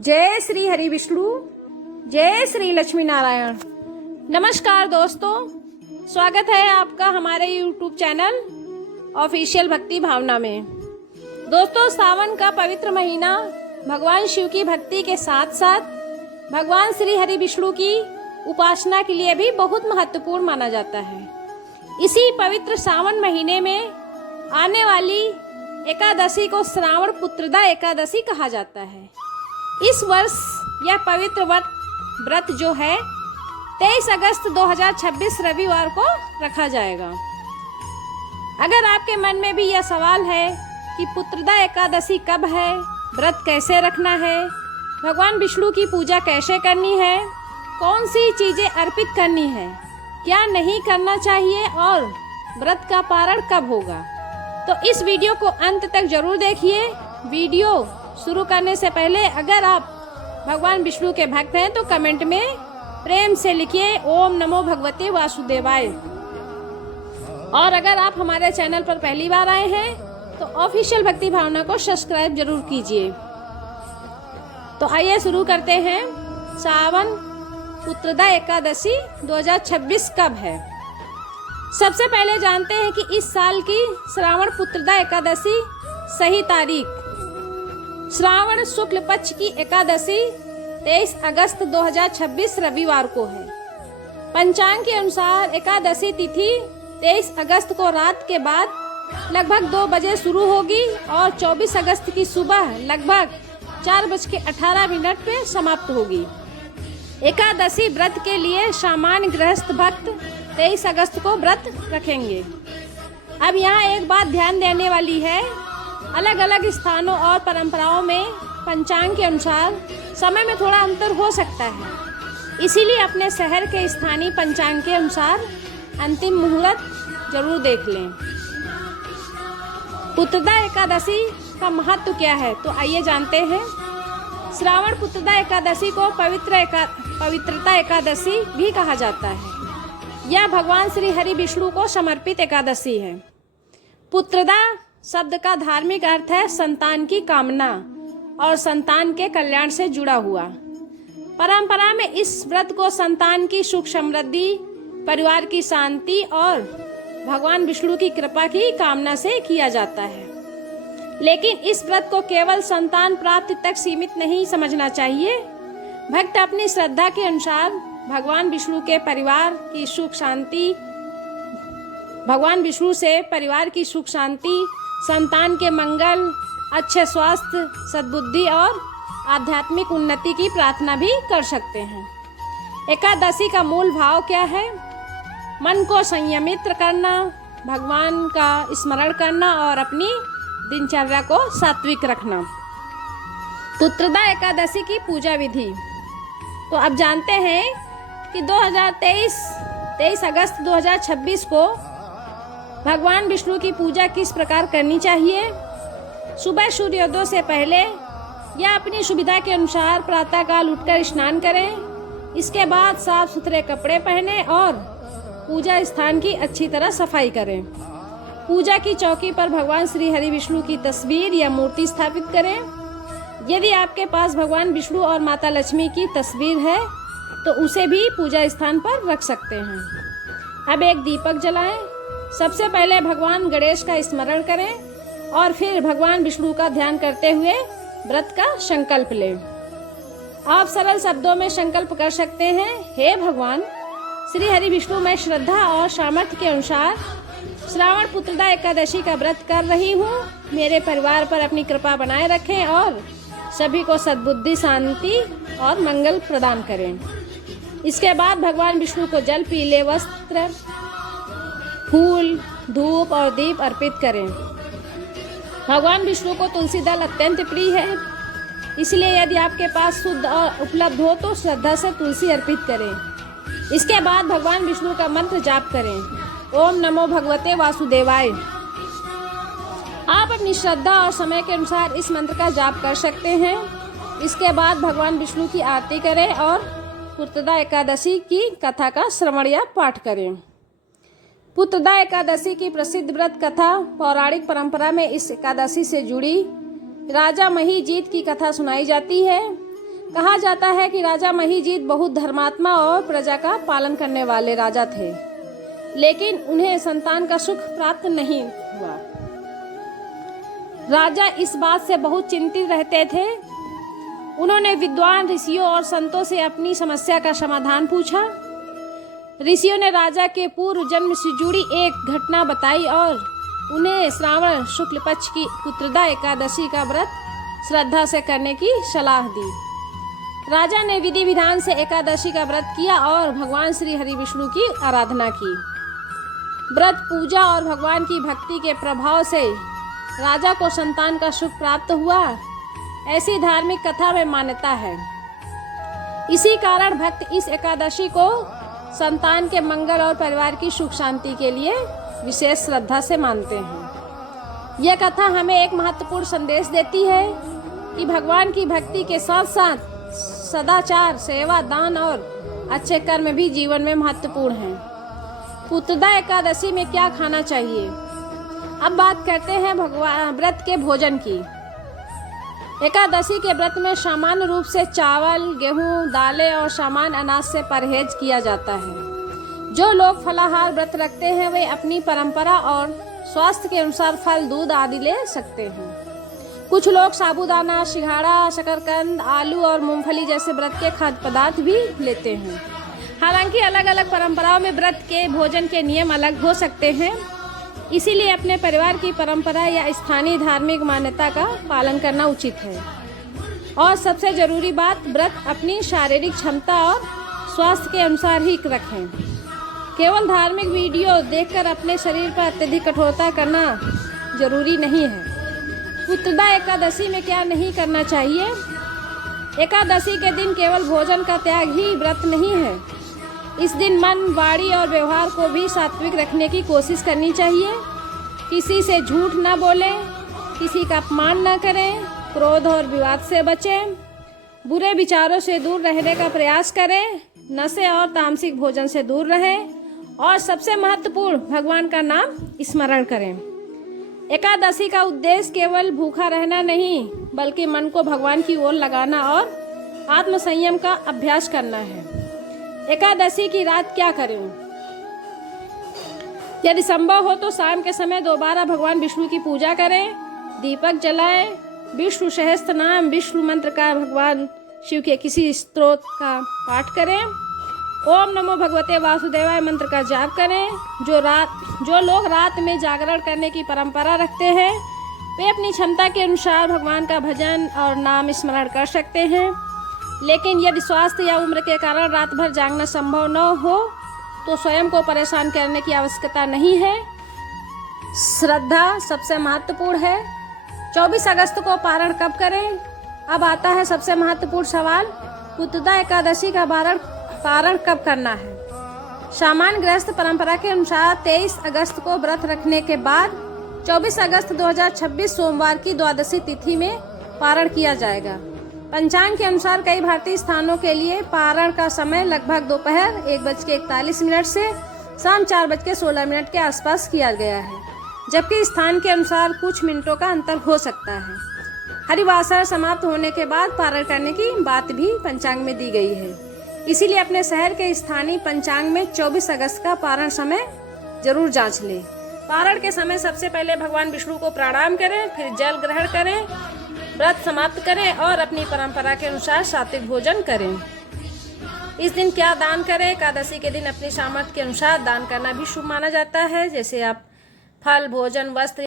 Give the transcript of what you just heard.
जय श्री हरि विष्णु, जय श्री लक्ष्मी नारायण। नमस्कार दोस्तों, स्वागत है आपका हमारे YouTube चैनल ऑफिशियल भक्ति भावना में। दोस्तों, सावन का पवित्र महीना भगवान शिव की भक्ति के साथ साथ भगवान श्री हरि विष्णु की उपासना के लिए भी बहुत महत्वपूर्ण माना जाता है। इसी पवित्र सावन महीने में आने वाली एकादशी को श्रावण पुत्रदा एकादशी कहा जाता है। इस वर्ष यह पवित्र व्रत जो है 23 अगस्त 2026 रविवार को रखा जाएगा। अगर आपके मन में भी यह सवाल है कि पुत्रदा एकादशी कब है, व्रत कैसे रखना है, भगवान विष्णु की पूजा कैसे करनी है, कौन सी चीजें अर्पित करनी है, क्या नहीं करना चाहिए और व्रत का पारण कब होगा, तो इस वीडियो को अंत तक जरूर देखिए। वीडियो शुरू करने से पहले अगर आप भगवान विष्णु के भक्त हैं तो कमेंट में प्रेम से लिखिए ओम नमो भगवते वासुदेवाय। और अगर आप हमारे चैनल पर पहली बार आए हैं तो ऑफिशियल भक्ति भावना को सब्सक्राइब जरूर कीजिए। तो आइए शुरू करते हैं। सावन पुत्रदा एकादशी 2026 कब है? सबसे पहले जानते हैं कि इस साल की श्रावण पुत्रदा एकादशी सही तारीख श्रावण शुक्ल पक्ष की एकादशी 23 अगस्त 2026 रविवार को है। पंचांग के अनुसार एकादशी तिथि 23 अगस्त को रात के बाद लगभग 2 बजे शुरू होगी और 24 अगस्त की सुबह लगभग 4:18 पे समाप्त होगी। एकादशी व्रत के लिए सामान्य गृहस्थ भक्त 23 अगस्त को व्रत रखेंगे। अब यहाँ एक बात ध्यान देने वाली है, अलग अलग स्थानों और परंपराओं में पंचांग के अनुसार समय में थोड़ा अंतर हो सकता है, इसीलिए अपने शहर के स्थानीय पंचांग के अनुसार अंतिम मुहूर्त जरूर देख लें। पुत्रदा एकादशी का महत्व क्या है, तो आइए जानते हैं। श्रावण पुत्रदा एकादशी को पवित्रता एकादशी भी कहा जाता है। यह भगवान श्री हरि विष्णु को समर्पित एकादशी है। पुत्रदा शब्द का धार्मिक अर्थ है संतान की कामना और संतान के कल्याण से जुड़ा हुआ। परंपरा में इस व्रत को संतान की सुख समृद्धि, परिवार की शांति और भगवान विष्णु की कृपा की कामना से किया जाता है। लेकिन इस व्रत को केवल संतान प्राप्ति तक सीमित नहीं समझना चाहिए। भक्त अपनी श्रद्धा के अनुसार भगवान विष्णु से परिवार की सुख शांति, संतान के मंगल, अच्छे स्वास्थ्य, सद्बुद्धि और आध्यात्मिक उन्नति की प्रार्थना भी कर सकते हैं। एकादशी का मूल भाव क्या है? मन को संयमित करना, भगवान का स्मरण करना और अपनी दिनचर्या को सात्विक रखना। पुत्रदा एकादशी की पूजा विधि तो अब जानते हैं कि 23 अगस्त 2026 को भगवान विष्णु की पूजा किस प्रकार करनी चाहिए। सुबह सूर्योदय से पहले या अपनी सुविधा के अनुसार प्रातःकाल उठकर स्नान करें। इसके बाद साफ सुथरे कपड़े पहने और पूजा स्थान की अच्छी तरह सफाई करें। पूजा की चौकी पर भगवान श्री हरि विष्णु की तस्वीर या मूर्ति स्थापित करें। यदि आपके पास भगवान विष्णु और माता लक्ष्मी की तस्वीर है तो उसे भी पूजा स्थान पर रख सकते हैं। अब एक दीपक जलाएं। सबसे पहले भगवान गणेश का स्मरण करें और फिर भगवान विष्णु का ध्यान करते हुए व्रत का संकल्प लें। आप सरल शब्दों में संकल्प कर सकते हैं, हे भगवान श्री हरि विष्णु, मैं श्रद्धा और सामर्थ्य के अनुसार श्रावण पुत्रदा एकादशी का व्रत कर रही हूँ। मेरे परिवार पर अपनी कृपा बनाए रखें और सभी को सद्बुद्धि, शांति और मंगल प्रदान करें। इसके बाद भगवान विष्णु को जल, पीले वस्त्र, फूल, धूप और दीप अर्पित करें। भगवान विष्णु को तुलसी दल अत्यंत प्रिय है, इसलिए यदि आपके पास शुद्ध और उपलब्ध हो तो श्रद्धा से तुलसी अर्पित करें। इसके बाद भगवान विष्णु का मंत्र जाप करें, ओम नमो भगवते वासुदेवाय। आप अपनी श्रद्धा और समय के अनुसार इस मंत्र का जाप कर सकते हैं। इसके बाद भगवान विष्णु की आरती करें और पुत्रदा एकादशी की कथा का श्रवण या पाठ करें। पुत्रदा एकादशी की प्रसिद्ध व्रत कथा पौराणिक परंपरा में इस एकादशी से जुड़ी राजा महीजीत की कथा सुनाई जाती है। कहा जाता है कि राजा महिजीत बहुत धर्मात्मा और प्रजा का पालन करने वाले राजा थे, लेकिन उन्हें संतान का सुख प्राप्त नहीं हुआ। राजा इस बात से बहुत चिंतित रहते थे। उन्होंने विद्वान ऋषियों और संतों से अपनी समस्या का समाधान पूछा। ऋषियों ने राजा के पूर्व जन्म से जुड़ी एक घटना बताई और उन्हें श्रावण शुक्ल पक्ष की पुत्रदा एकादशी का व्रत श्रद्धा से करने की सलाह दी। राजा ने विधि विधान से एकादशी का व्रत किया और भगवान श्री हरि विष्णु की आराधना की। व्रत पूजा और भगवान की भक्ति के प्रभाव से राजा को संतान का सुख प्राप्त हुआ, ऐसी धार्मिक कथा में मान्यता है। इसी कारण भक्त इस एकादशी को संतान के मंगल और परिवार की सुख शांति के लिए विशेष श्रद्धा से मानते हैं। यह कथा हमें एक महत्वपूर्ण संदेश देती है कि भगवान की भक्ति के साथ साथ सदाचार, सेवा, दान और अच्छे कर्म भी जीवन में महत्वपूर्ण हैं। पुत्रदा एकादशी में क्या खाना चाहिए? अब बात करते हैं भगवान व्रत के भोजन की। एकादशी के व्रत में सामान्य रूप से चावल, गेहूं, दालें और सामान्य अनाज से परहेज किया जाता है। जो लोग फलाहार व्रत रखते हैं वे अपनी परंपरा और स्वास्थ्य के अनुसार फल, दूध आदि ले सकते हैं। कुछ लोग साबूदाना, सिंघाड़ा, शकरकंद, आलू और मूंगफली जैसे व्रत के खाद्य पदार्थ भी लेते हैं। हालांकि अलग अलग परंपराओं में व्रत के भोजन के नियम अलग हो सकते हैं, इसीलिए अपने परिवार की परंपरा या स्थानीय धार्मिक मान्यता का पालन करना उचित है। और सबसे जरूरी बात, व्रत अपनी शारीरिक क्षमता और स्वास्थ्य के अनुसार ही रखें। केवल धार्मिक वीडियो देखकर अपने शरीर पर अत्यधिक कठोरता करना जरूरी नहीं है। पुत्रदा एकादशी में क्या नहीं करना चाहिए? एकादशी के दिन केवल भोजन का त्याग ही व्रत नहीं है। इस दिन मन, वाणी और व्यवहार को भी सात्विक रखने की कोशिश करनी चाहिए। किसी से झूठ न बोलें, किसी का अपमान न करें, क्रोध और विवाद से बचें, बुरे विचारों से दूर रहने का प्रयास करें, नशे और तामसिक भोजन से दूर रहें और सबसे महत्वपूर्ण भगवान का नाम स्मरण करें। एकादशी का उद्देश्य केवल भूखा रहना नहीं, बल्कि मन को भगवान की ओर लगाना और आत्मसंयम का अभ्यास करना है। एकादशी की रात क्या करें? यदि संभव हो तो शाम के समय दोबारा भगवान विष्णु की पूजा करें, दीपक जलाएं, विष्णु सहस्त्र नाम, विष्णु मंत्र का, भगवान शिव के किसी स्तोत्र का पाठ करें, ओम नमो भगवते वासुदेवाय मंत्र का जाप करें। जो लोग रात में जागरण करने की परंपरा रखते हैं वे अपनी क्षमता के अनुसार भगवान का भजन और नाम स्मरण कर सकते हैं। लेकिन यदि स्वास्थ्य या उम्र के कारण रात भर जागना संभव न हो तो स्वयं को परेशान करने की आवश्यकता नहीं है। श्रद्धा सबसे महत्वपूर्ण है। 24 अगस्त को पारण कब करें? अब आता है सबसे महत्वपूर्ण सवाल, पुत्रदा एकादशी का पारण कब करना है? सामान्य गृहस्थ परंपरा के अनुसार 23 अगस्त को व्रत रखने के बाद 24 अगस्त 2026 सोमवार की द्वादशी तिथि में पारण किया जाएगा। पंचांग के अनुसार कई भारतीय स्थानों के लिए पारण का समय लगभग दोपहर 1:41 से शाम 4:16 के आसपास किया गया है, जबकि स्थान के अनुसार कुछ मिनटों का अंतर हो सकता है। हरिवासर समाप्त होने के बाद पारण करने की बात भी पंचांग में दी गई है। इसीलिए अपने शहर के स्थानीय पंचांग में 24 अगस्त का पारण समय जरूर जांच लें। पारण के समय सबसे पहले भगवान विष्णु को प्रणाम करें, फिर जल ग्रहण करें, व्रत समाप्त करें और अपनी परंपरा के अनुसार सात्विक भोजन करें। इस दिन क्या दान करें? एकादशी के दिन अपनी सामर्थ्य के अनुसार दान करना भी शुभ माना जाता है, जैसे आप फल, भोजन, वस्त्र